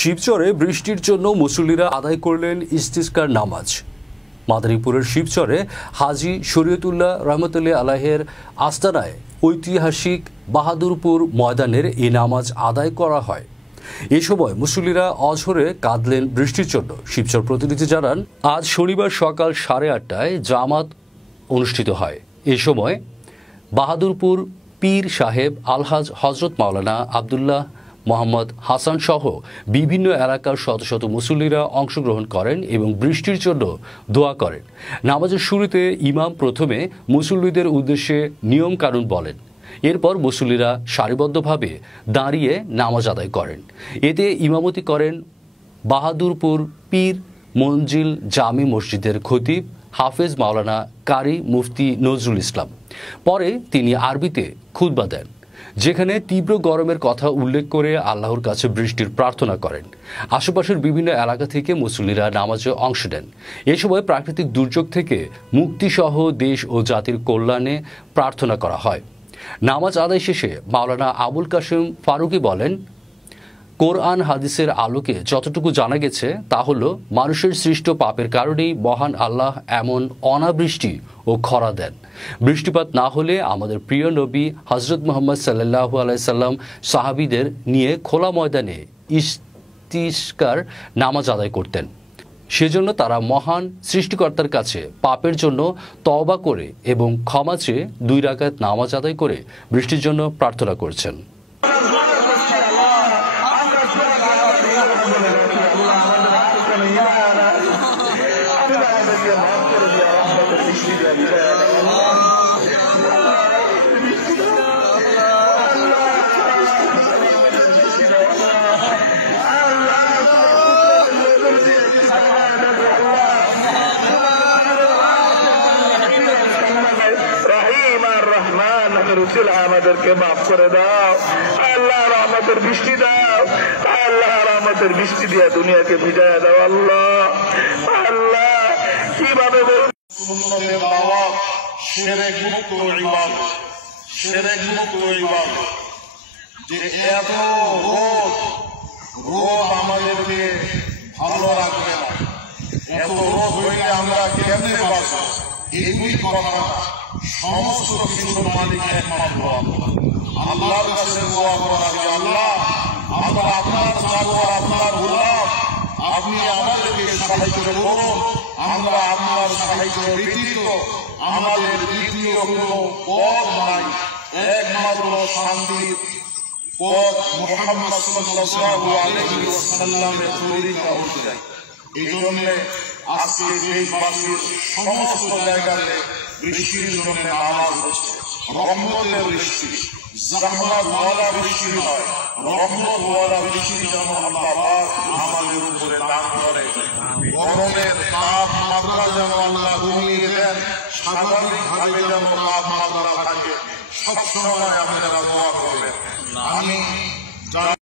শিবচরে বৃষ্টির জন্য মুসল্লিরা আদায় করলেন ইস্তিসকার নামাজ। মাদারীপুরের শিবচরে হাজী শরীয়তুল্লাহ রহমতুল্লাহ আলাইহের আস্তানায় ঐতিহাসিক বাহাদুরপুর ময়দানের এই নামাজ আদায় করা হয়। এ সময় মুসল্লিরা অঝরে কাঁদলেন বৃষ্টির জন্য। শিবচর প্রতিনিধি জানান, আজ শনিবার সকাল 8:30টায় জামাত অনুষ্ঠিত হয়। এ সময় বাহাদুরপুর পীর সাহেব আলহাজ হজরত মাওলানা আবদুল্লাহ মোহাম্মদ হাসান সহ বিভিন্ন এলাকার শত শত মুসল্লিরা অংশগ্রহণ করেন এবং বৃষ্টির জন্য দোয়া করেন। নামাজের শুরুতে ইমাম প্রথমে মুসল্লিদের উদ্দেশ্যে নিয়ম কানুন বলেন। এরপর মুসল্লিরা সারিবদ্ধভাবে দাঁড়িয়ে নামাজ আদায় করেন। এতে ইমামতি করেন বাহাদুরপুর পীর মঞ্জিল জামি মসজিদের খতিব হাফেজ মাওলানা কারি মুফতি নজরুল ইসলাম। পরে তিনি আরবিতে খুতবা দেন, যেখানে তীব্র গরমের কথা উল্লেখ করে আল্লাহর কাছে বৃষ্টির প্রার্থনা করেন। আশেপাশের বিভিন্ন এলাকা থেকে মুসল্লিরা নামাজে অংশ নেন। এ সময় প্রাকৃতিক দুর্যোগ থেকে মুক্তিসহ দেশ ও জাতির কল্যাণে প্রার্থনা করা হয়। নামাজ আদায় শেষে মাওলানা আবুল কাশেম ফারুকি বলেন, কোরআন হাদিসের আলোকে যতটুকু জানা গেছে তা হলো মানুষের সৃষ্ট পাপের কারণেই মহান আল্লাহ এমন অনাবৃষ্টি ও খরা দেন। বৃষ্টিপাত না হলে আমাদের প্রিয় নবী হজরত মুহাম্মদ সাল্লাল্লাহু আলাইহি সাল্লাম সাহাবীদের নিয়ে খোলা ময়দানে ইস্তিসকার নামাজ আদায় করতেন। সেজন্য তারা মহান সৃষ্টিকর্তার কাছে পাপের জন্য তওবা করে এবং ক্ষমা চেয়ে 2 রাকাত নামাজ আদায় করে বৃষ্টির জন্য প্রার্থনা করছেন। আমাদেরকে মাফ করে দাও আল্লাহ, রহমতের বৃষ্টি দাও আল্লাহ, রহমতের বৃষ্টি দিয়ে দুনিয়াকে ভিজায় দাও আল্লাহ। আল্লাহ কিভাবে যে এত রোদ আমাদেরকে ভালো রাখবে না, এত রোদ হইলে আমরা কেমনে বাঁচব? এগুলি কথা সমস্ত কিছুর মালিক একমাত্র আল্লাহর কাছে দোয়া করা হবে, আল্লাহ আমরা আপনার চাকর, আপনার গোলাম, আপনি আমাদেরকে সাহায্য করুন। আমরা আপনার সাহায্য ব্যতীত আমাদের দ্বিতীয় কোনো পথ নাই, একমাত্র শান্তির পথ মুহাম্মদ সাল্লাল্লাহু আলাইহি ওয়াসাল্লামের তরিকা অনুযায়ী। এই জন্য আজকে দেশবাসীর সমস্ত জায়গাতে বৃষ্টির জন্য নামাজ হচ্ছে। রহমতের বৃষ্টি, জাহমাতওয়ালা বৃষ্টি নয়, রহমতওয়ালা বৃষ্টি যেন আল্লাহ পাক আমাদের উপরে দান করে। গরমের তাপমাত্রা যেন আল্লাহ কমিয়ে দেন, স্বাভাবিকভাবে যেন তাপমাত্রা থাকে। সবসময় আপনারা দোয়া করবেন। আমি